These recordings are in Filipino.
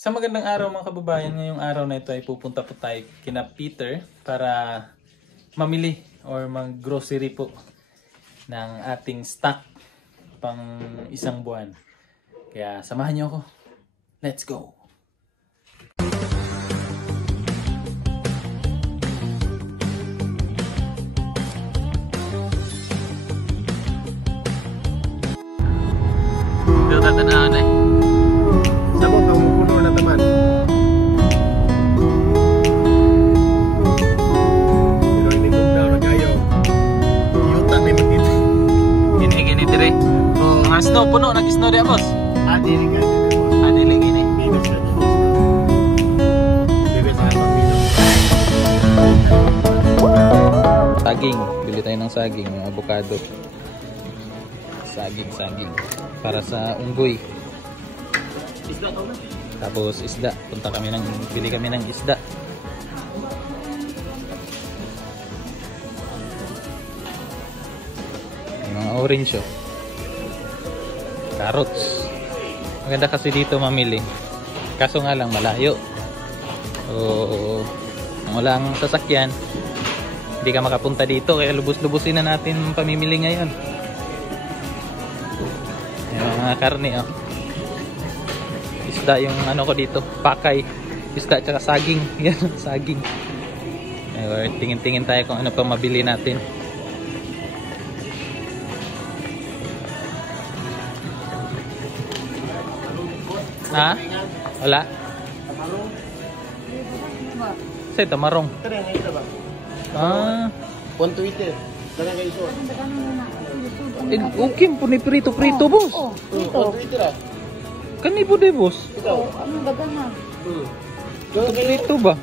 Sa magandang araw mga kababayan, ngayong araw na ito ay pupunta po tayo kina Peter para mamili or mag-grocery po ng ating stock pang isang buwan. Kaya samahan niyo ako. Let's go! Ito tatanaan eh. Sama ka mo puno na taman. Pero hindi ko daw na kayo. Yuta may magkita. Gini dire. Oh, ang snow puno nag-snow dia, boss. Dili ka. Dili gini. Minus na to, boss. Dili sa pag-minus. Saging, bili tayo ng saging, ng avocado. Saging para sa unggoy. Isda ka na. Tapos isda, bili kami ng isda. Yung mga orange oh. Carrots. Maganda kasi dito mamili. Kaso nga lang malayo. So, kung walang sasakyan, hindi ka makapunta dito. Kaya lubos-lubusin na natin ang pamimili ngayon. Yung mga karne oh. Isda yung ano ko dito, pakay. Isda tsaka saging. Yan, saging. Tingin-tingin tayo kung ano pa mabili natin. Ha? Wala? Say, tamarong. Kaya nga ito ba? Ah. 120. Kaya nga iso. Okay, prito-prito, boss. Oh, ito. 120 ra. Kani po de, boss. Ito. Anong dagan na? Prito ba?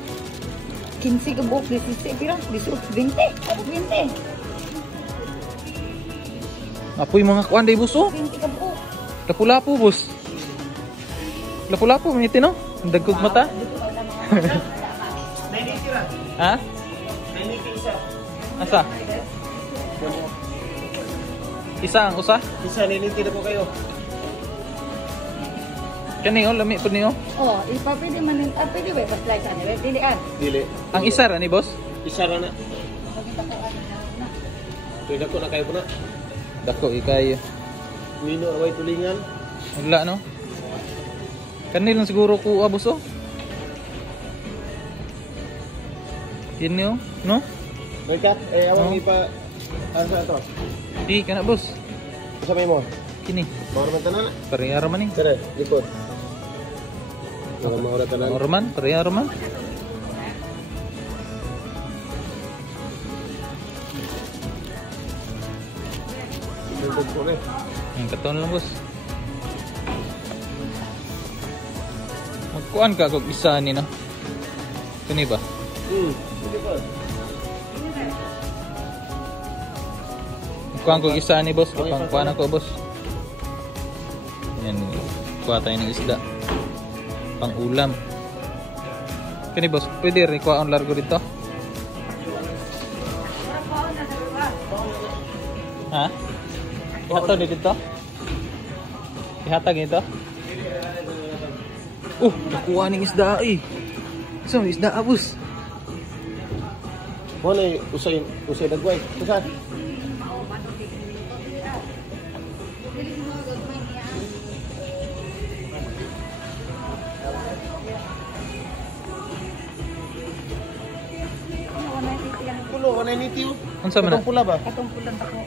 15 ka buok, 16 pira, 20. 20. Apoy mga kuan de, boss, oh. 20 ka buok. Lapu-lapu, boss. Lapu-lapu, miniti, no? Ang dagkog mata. 980 ra. Ha? 980 isa. Asa? Isa ang usa? Isa 980 na po kayo. Kani, oh, lami po niyo. Oh, ipapili man yung, pwede ba, pa-slice ano, dilian. Dili. Ang isa ra ni, boss? Isa ra na. Pagkita ko ano na. Pwede ko na kayo po na. Dako, ikay. Mino away tulingan. Wala, no? Kani lang siguro ko, boss, oh. Yan niyo, no? Mereka, awang Oh. ipa... Ano sa ito? Di, kana, boss. Kasama mo? Kini. Bawar man tanan na? Pareha raman ni. Sere, likod. Mga maura tanan. Roman, pareha raman. Likod po na. Ang katon lang, boss. Magkuan ka kung isa ni, no? Kani ba? Sige pa. Magkuan ko isa ni, boss. Kapangkuan ako, boss. Yan. Kuha tayo ng isda. Pang ulam. Kani, boss. Pwede rin kuha ang largo dito. Ha? Ihatag dito? Ihatag dito? Nakuha ng isda eh. So, isda abos. Mo na usay nagway. Kusa? Pulo, 190 yun. Ano sa mana? Katong pula ba? Katong pulang ako.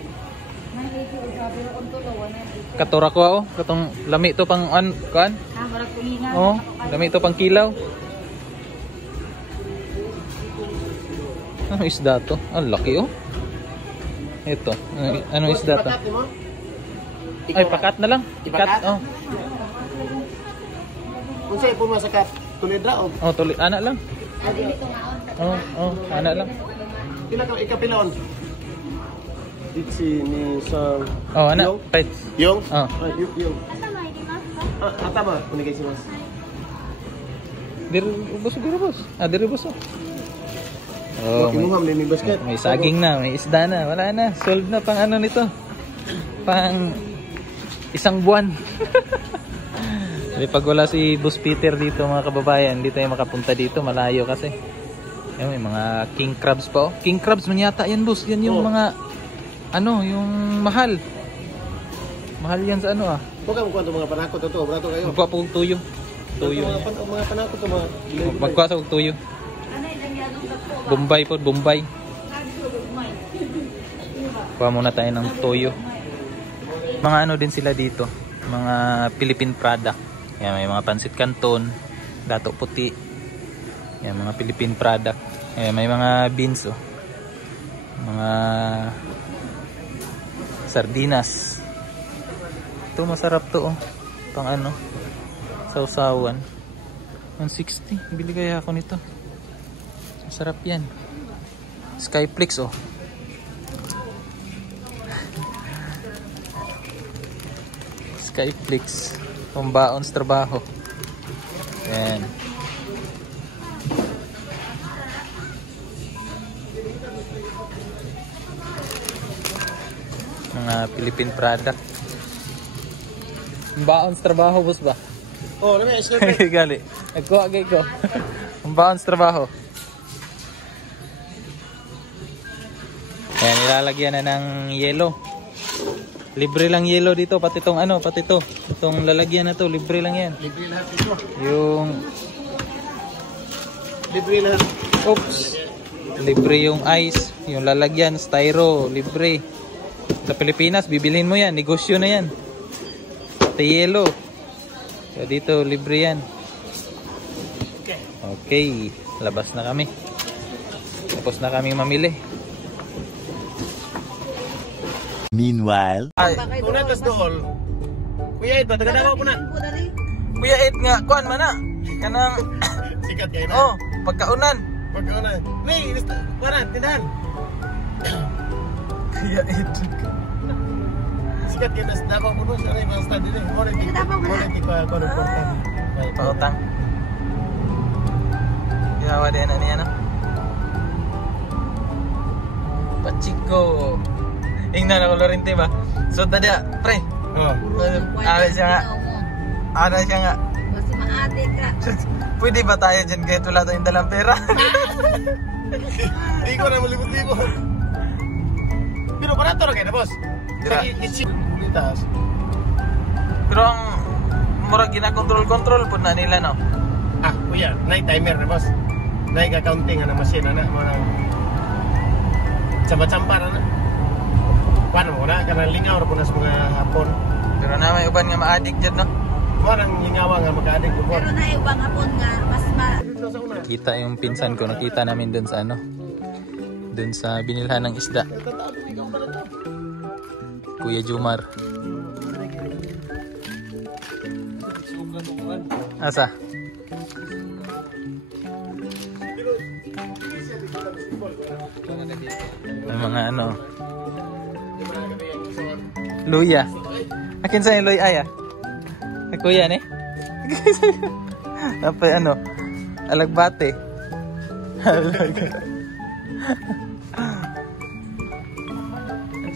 980 sabi ko kung tulo, 190. Katora ko ako. Katong lami to pang kuan? Ah, marag tulingan. Oh, lami to pang kilaw. Ano isda to? Ang laki oh. Ito. Anong isda to? Pakat, di mo? Ay, pakat na lang. Ipakat? Kat, oh. Unsay po masakat? Tulidra o? Oh, tuloy. Anak lang. Ah, dili ko maon. Anak lang. Pila ka ikapilaon? Ditsi ni sa... Oh, anak. Yung? Right. Yung? Oh. Yung. Atama, kunigay si mas. Diri boss siguro, boss. Diri boss. Oh, Kinuham din ni basket. may saging na, may isda na. Wala na. Sold na pang ano nito. Pang isang buwan. Kasi pag wala si Boss Peter dito mga kababayan, hindi tayo makapunta dito, malayo kasi. Ayun, may mga king crabs pa oh. King crabs man yata yan, boss. Yan yung mga ano, yung mahal. Mahal yan sa ano ah. Huwag ka magkwento mga panakot ito, brato kayo. Magkuha po kong tuyo. Tuyo. Mga panakot ito, mga Magkuha sa kong tuyo. Bombay po, Bombay. Kuha muna tayo ng toyo. Mga ano din sila dito, mga Philippine product. Yan, may mga pansit canton, dato puti. Yan, mga Philippine product. Yan, may mga beans oh. Mga sardinas. Ito masarap to oh. Pang ano, sausawan. 160. Bili kaya ako nito. Masarap yan. Skyflix oh. Skyflix. Pambaon sa trabaho. Yan. Mga Philippine product. Pambaon sa trabaho, boss ba? Oh, naman, escape. Gali. Nagkuha gay ko. Pambaon sa trabaho. Ayan, nilalagyan na ng yelo. Libre lang yelo dito, pati itong ano, pati ito. Itong lalagyan na to, libre lang yan. Libre lahat ito. Yung, Libre lahat. oops, libre yung ice, yung lalagyan, styro, libre. Sa Pilipinas, bibilhin mo yan, negosyo na yan. Pati yelo. So dito, libre yan. Okay, labas na kami. Tapos na kami mamili. Meanwhile, Ay, Una tas dool. Kuya Ed, taga-dawa po na. Kuya Ed nga, kuan man na. Kanang, Sikat kayo na. oh, pagkaunan. Pagkaunan. May, kuwanan, tindahan. Kuya Ed. Sikat kayo na sa Davao po doon. Ano yung mga stand din eh. Politik pa ako ng portal. Pautang. Ginawa din na niya, no? Pachiko. Ingnan ako Lorente ba? So, tadya, pre. Oh. Ara siya nga. Ara siya nga. Mas maate ka. Pwede ba tayo dyan kahit wala tayong dalang pera? Hindi ko na malibot-libot. Pero barato na kayo na, boss. Dira. Sa itchip. Kulitas. Pero ang murag gina-control-control po na nila, no? Ah, kuya, night timer na, boss. Night accounting na machine na. Mga champa-champa na. Paano mo na? Karena lingaw po na sa mga hapon. Pero na may uban nga ma-addict dyan, no? Parang lingawa nga magka-addict po. Pero na ibang hapon nga, mas Kita yung pinsan ko, nakita namin dun sa ano? Dun sa binilhan ng isda. Kuya Jumar. Asa? May mga ano? Luya. Akin sa yung luya ay ah. Kuya ni? Apa ano? Alagbate.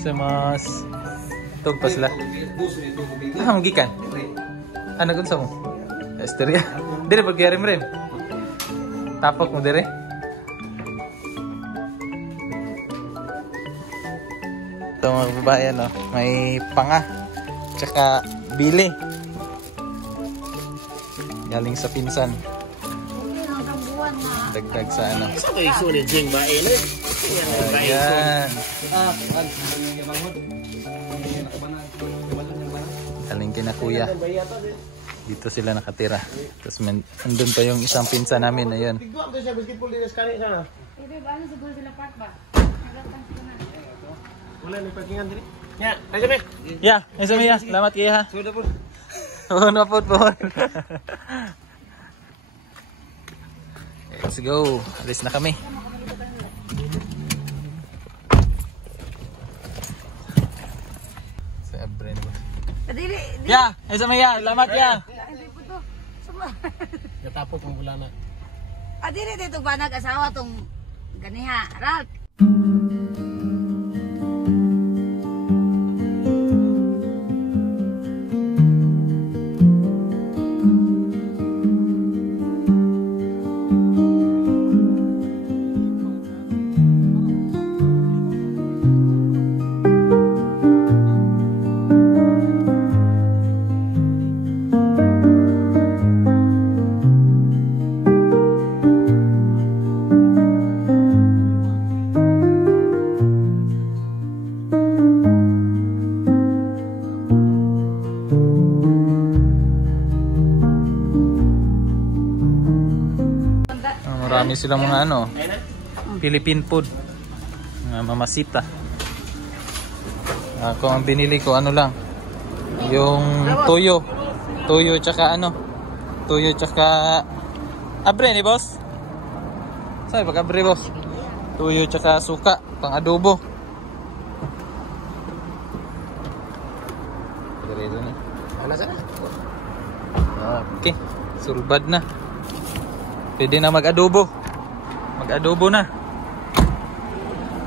Sa mas tug pa sila. Ah, gikan. Ano kun sa mo? Esterya. Dire pag rim. Tapok mo dire. Ito mga babayan, no? May panga. Tsaka bili. Galing sa pinsan. Dagdag sa ano. Sa ko iso ni Jing ba eh. Ayan. Galing kina kuya. Dito sila nakatira. Tapos andun pa yung isang pinsan namin. Ayun. Tigwam to siya basketball din sa kani sana. ano siguro sila part ba? Wala ni parkingan diri. Ya, aja be. Yeah, isa miya. Salamat kaya ha. Sudah po. Pohon po. Let's go. Alis na kami. Sa Abren. Kadili. Ya, isa miya. Salamat ya. Natapok mo wala na. Adili dito ba nag-asawa tong ganiha. Ralph. Marami silang mga ano, Philippine food. Mga mamasita. Kung ang binili ko, ano lang, yung toyo. Toyo tsaka ano, toyo tsaka abre ni boss? Saan ba abre boss? Toyo tsaka suka, pang adobo. Okay, sulbad na. Pwede na mag-adobo. Mag-adobo na.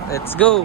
Let's go.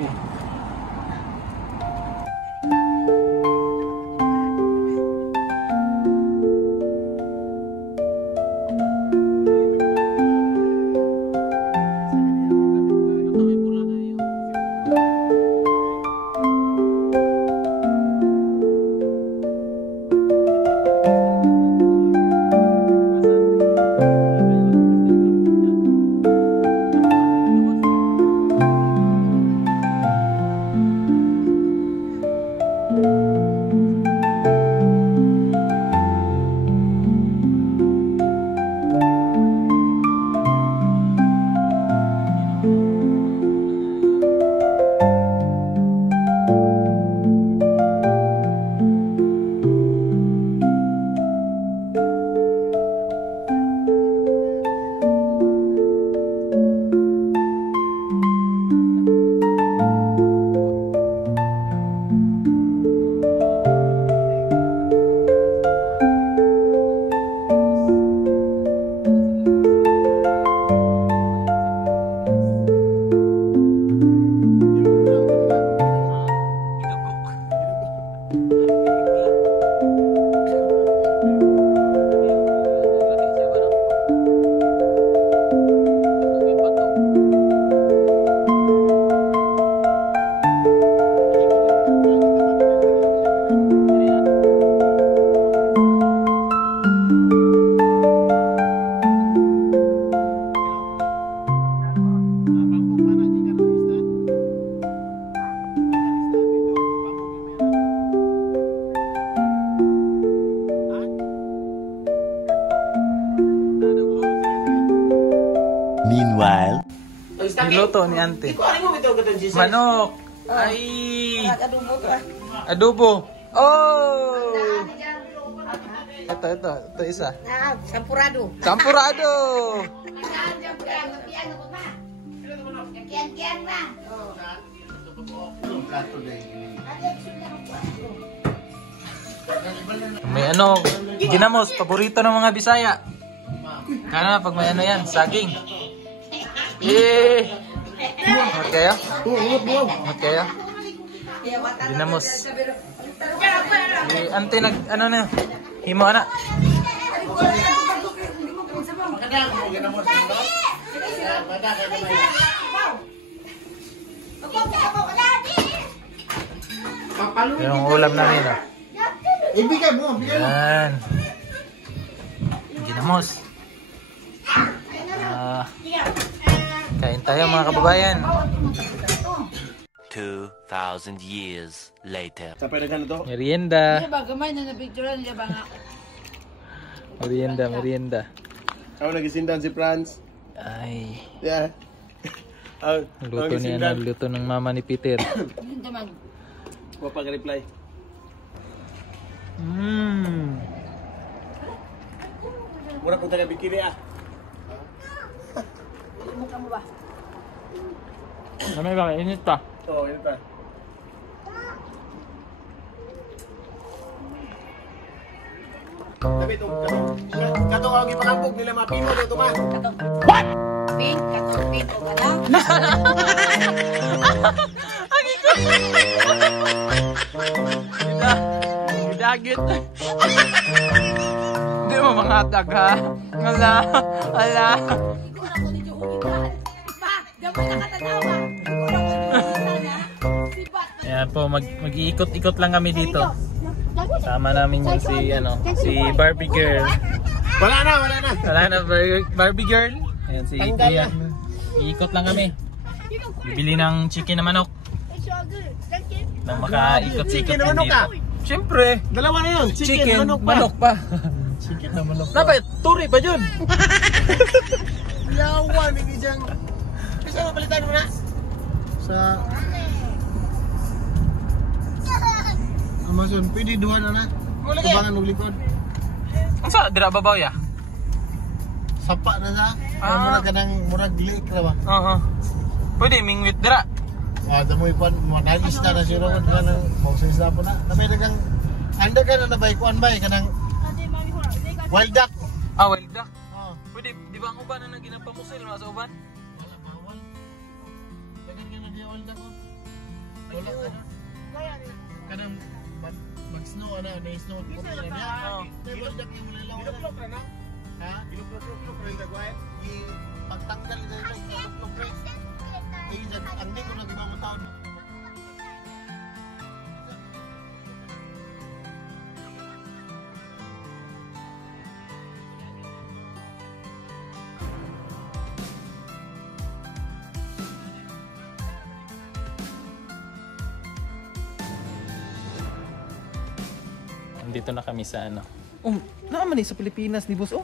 Meanwhile, Niluto ni ante. Manok. Ay. Adobo. Oh. Ito isa. Sampurado. Sampurado. May ano, ginamos, paborito ng mga Bisaya. Kana pag may ano yan, saging. Eh. Mat kayo? Mat kayo? Ginamos. Ante nag ano na? Himo ana. Yung ulam namin ah. Ibigay mo, bigay mo. Yan. Ginamos. Kain tayo mga kababayan. 2,000 years later. Sa pwede na to? Merienda. Gamay na na-picture niya ba nga? Merienda. Ako nagisindan si Franz. Ay. Yeah. Luto niya na, luto ng mama ni Peter. Hindi man. Mapag-reply. Mura po taga bikini ah. Mukha mo ba? Namay ba? Init pa. Oo, yun pa. Sabi ito, katong ako ipakambog nila mapino dito man. What? Pink, katong pink o ka na? Ang ikot! Dagit. Hindi mo mga tag ha. Ala. Ikaw na ko dito ulit pa. Gamay na katanawa. Ikaw na ko dito sipat. Ayan po, mag-iikot-ikot lang kami dito. Sama namin yung si Barbie Girl. Wala na. Wala na, Barbie Girl. Ayan si Kuya. Iikot lang kami. Bibili ng chicken na manok. Nang makaikot-ikot din dito. Siyempre. Dalawa na yun. Chicken, manok pa. Chicken na manok pa. Napay, turi pa yun. Yawan ni Kijang. Bisa mapalitan mo na? Sa Amazon, pwede duha na na. Kubangan og likod. Asa dira babaw ya? Sapa na sa. Murag kanang murag lake ra ba? Oo. Pwede mingwit dira. Damo ipan mo nagis na na siro kanang mausis na po na. Tapi dagang anda ka na bay kuan bay kanang wild duck. Wild duck. Pwede di ba ang uban na ginapamusil mga sa uban? Wala bawal. Dagan ka na di wild duck. Wala ka na. Kanang mag-snow na snow po na niya. Wild duck yung lilaw. Iluklok na na. Ha? Iluklok rin dagway. Pagtanggal na iluklok rin. Ang di ko nagibang taon. Dito na kami sa ano. Naman sa Pilipinas ni boss.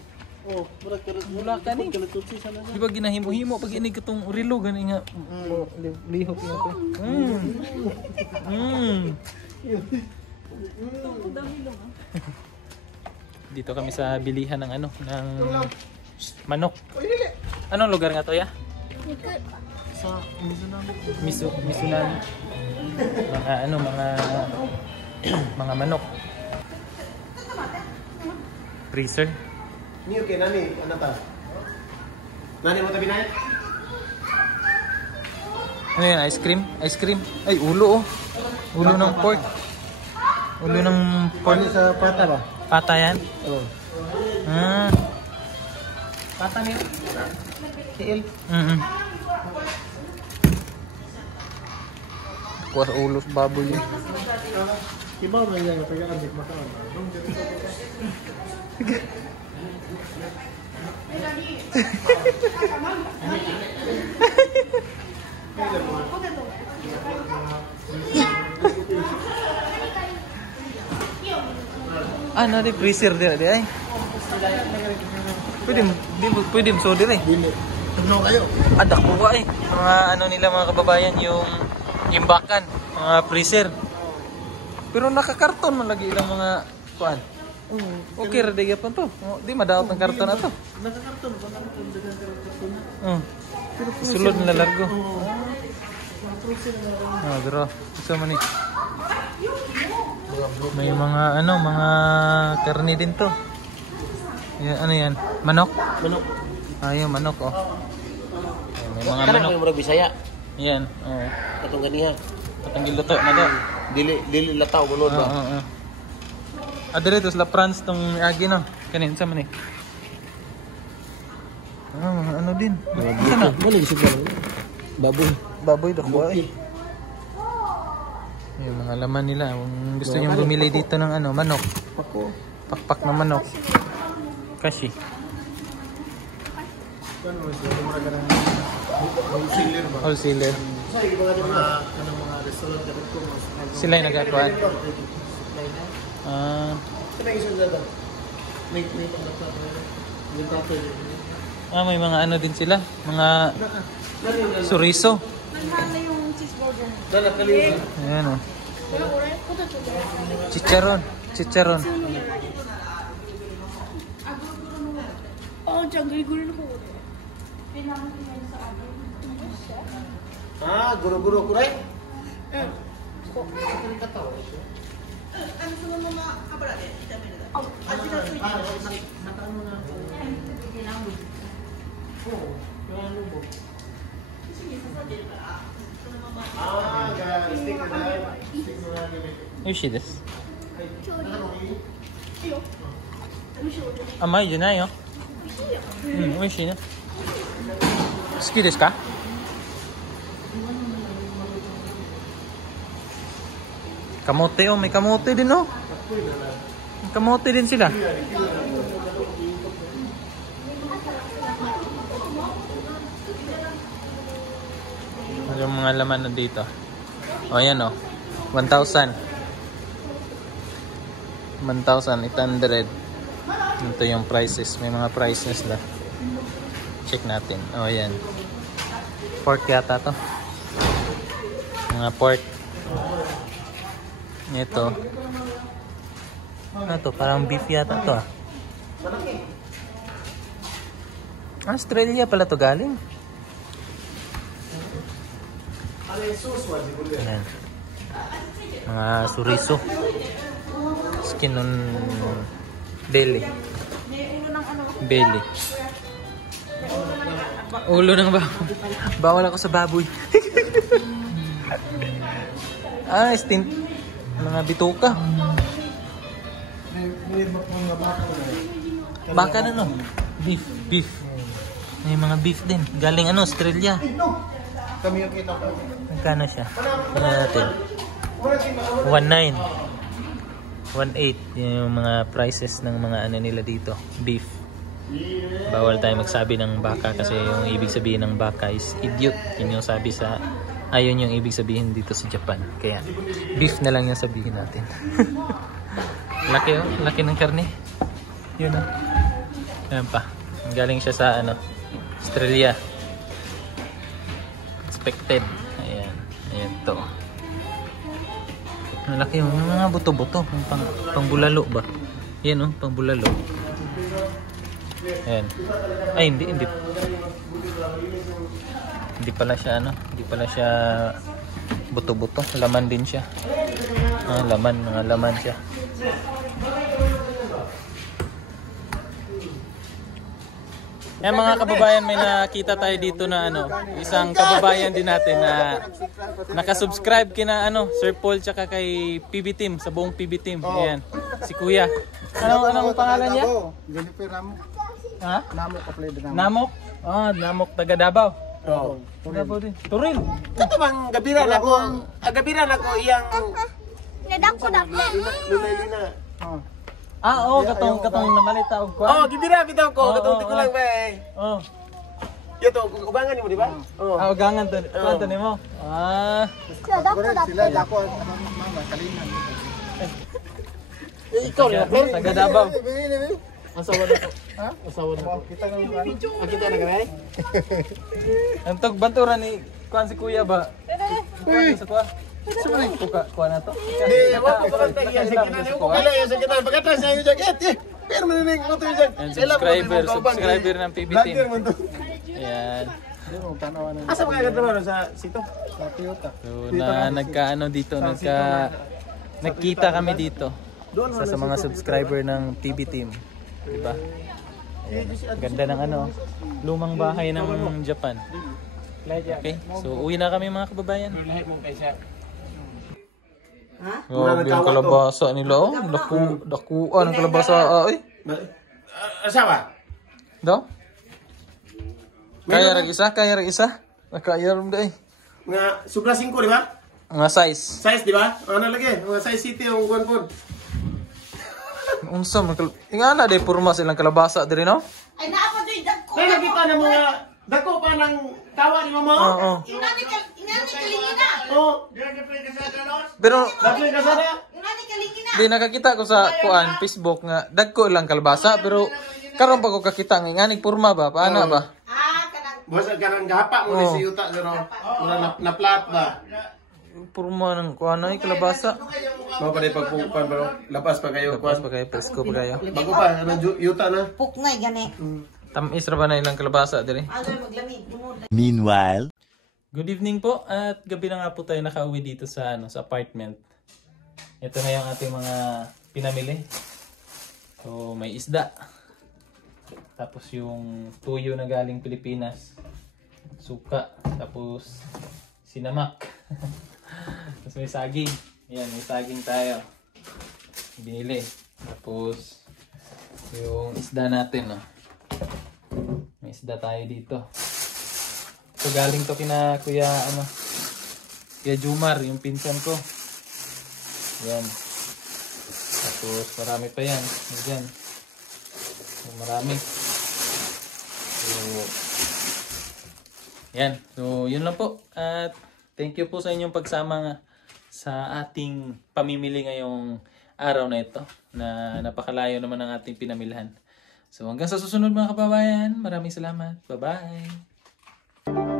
Murag Wala ka ni. Di ba ginahimo-himo pag inig itong urilo gani nga. Lihok nga to. Dito kami sa bilihan ng ano, ng manok. Anong lugar nga to ya? sa Misunan. Mga ano, mga manok. Freezer. Niyo kay nani, ano ta? Nani mo tabi nay? Ano yan? Ice cream? Ice cream? Ay, ulo oh. Ulo ng pork. Ulo ng pork. Sa pata ba? Pata yan? Oo. Pata niya? Tiil. Kuha sa ulo sa baboy yun. Ibaw na yan, taga-andik makaan. Ano di freezer dia ay. Pwede mo so dire. Tunaw kayo. Ada ko ay. Mga ano nila mga kababayan yung imbakan, mga freezer. Pero nakakarton man lagi ilang mga kuan. Okay ra diya pa to. Di madaot ng karton na to. Nakakarton ba na kung dagang karton na? Sulod na largo. Bro. Isa man ni. May mga ano, mga karne din to. Yan, ano yan? Manok? Manok. Yung manok oh. Ayan, may mga manok. Kanang murag Bisaya. Yan, oo. Katong ganiha. Patanggil luto na do. Dili lataw bunod ba? Oo. Adere to sa France tong agi no. Kanin sa man eh. Mga ano din. Sana. Balik si baboy. Baboy dako ay. Yung mga laman nila, kung gusto nyo bumili dito ng ano, manok. Pakpak na manok. Kashi. Wholesaler. Sila yung nagkakawan. May mga ano din sila. Mga chorizo. yung cheeseburger. Ayan o. Chicharon. Chicharon. Guri-guri na ko. Guro-guro kuray? Yoshi desu. Amai janai yo. Oishii ne. Suki desu ka? Kamote oh, may kamote din oh. May kamote din sila. Yung mga laman na dito. O yan o. 1,000. 1,800. Ito yung prices. May mga prices na. check natin. Oh, ayan. Pork yata to. Mga pork. Ito. Ano to? Parang beef yata to ah. Australia pala to galing. Ayan. Mga suriso. Skin on belly. Belly. Ulo ng baboy. Bawal ako sa baboy. Steam. Mga bituka. Baka na no? Beef. May mga beef din. Galing Australia. Kami yung kita ko. Magkano siya? Tingnan natin. 1.9. 1.8. Yung mga prices ng mga nila dito. Beef. Bawal tayo magsabi ng baka kasi yung ibig sabihin ng baka is idiot. Yun yung sabi sa... Ayun yung ibig sabihin dito sa Japan. Kaya beef na lang yung sabihin natin. Laki oh. Laki ng karne. Yun oh. Ayan pa. Galing siya sa Australia. Expected. Ayan. Ayan to. Malaki yung mga buto-buto. Pang bulalo ba? Yan oh. Pang bulalo. Ayan. Ay hindi. Hindi pala siya Hindi pala siya buto-buto. Laman din siya. Mga laman siya. Yan mga kababayan, may nakita tayo dito na isang kababayan din natin na nakasubscribe kina Sir Paul tsaka kay PB Team, sa buong PB Team. Ayan, si Kuya. Anong pangalan niya? Jennifer Namok. Ha? Namok ka play din. Namok? Namok taga Davao. Oo. Davao din. Turil. Ito bang gabiran ako iyang Nadako na po. Luna. Katong namalita og Oh, gibira bitaw ko, katuti ko lang ba eh. Oh. Yato, ubangan nimo di ba? Oh. Ugangan to. Kanto nimo. Nadako na po. Sila dako mama kalinan. Ikaw na, Taga Davao. asawa na ko. Ha? Asawa na ko. Kita na kita na kami. Antog banturan ni kuan si Kuya ba? Uy. Sa kuha. Sumay kuha na to. Di, wala ko lang tayo sa kita. Ko kala sa kita. Pagkatapos sa iyo jacket. Pero maninig mo to yung subscriber ng PB Team. Ayan. Asa mga katrabaho sa sito? Sa Toyota. So nagkita kami dito. Sa mga subscriber ng PB Team. Diba? Ayan. Ganda ng lumang bahay ng Japan. Okay, so uwi na kami mga kababayan. Grabe yung kalabasa nila. Dakuan ang kalabasa. Asawa? Do? Kaya rin isa? Nakaya rin da eh. Mga supra 5, di ba? Mga size. Size, di ba? Ano lagi? Mga size city yung kuwan po. Unsa man ingana day purma silang kalabasa diri no? Ay naapa doy dako. Kaya nakita na mga dako pa ng tawa ni mama. Oo. Inani kalingina. Oo. Pero Dako yung kasada. Inani kalingina. di nakakita ko sa Facebook nga dagko lang kalabasa pero karon pa ko kakita nga ingani purma ba paana ba? Kanang Basta ka nang gahapa mo ni si Yuta pero na flat ba? Purma ng kuan ay kalabasa. Mga pa rin pagpupan pero lapas pa kayo. Pas pa kayo presko pa kayo. Bago pa, Yuta na. puknay gani. Tamis ra ba na ilang kalabasa diri? Agoy maglamig bunod. Meanwhile, Good evening po at gabi na nga po tayo nakauwi dito sa sa apartment. Ito na yung ating mga pinamili. So may isda. Tapos yung tuyo na galing Pilipinas. Suka. Tapos sinamak. Tapos may saging. Yan, may saging tayo. Binili. Tapos yung isda natin, no. May isda tayo dito. So galing to kina Kuya Jumar, yung pinsan ko. Yan. Tapos marami pa yan. Yan. So, marami. So yan. So yun lang po. At thank you po sa inyong pagsama sa ating pamimili ngayong araw na ito. Na napakalayo naman ang ating pinamilhan. So hanggang sa susunod mga kababayan, maraming salamat. Bye-bye!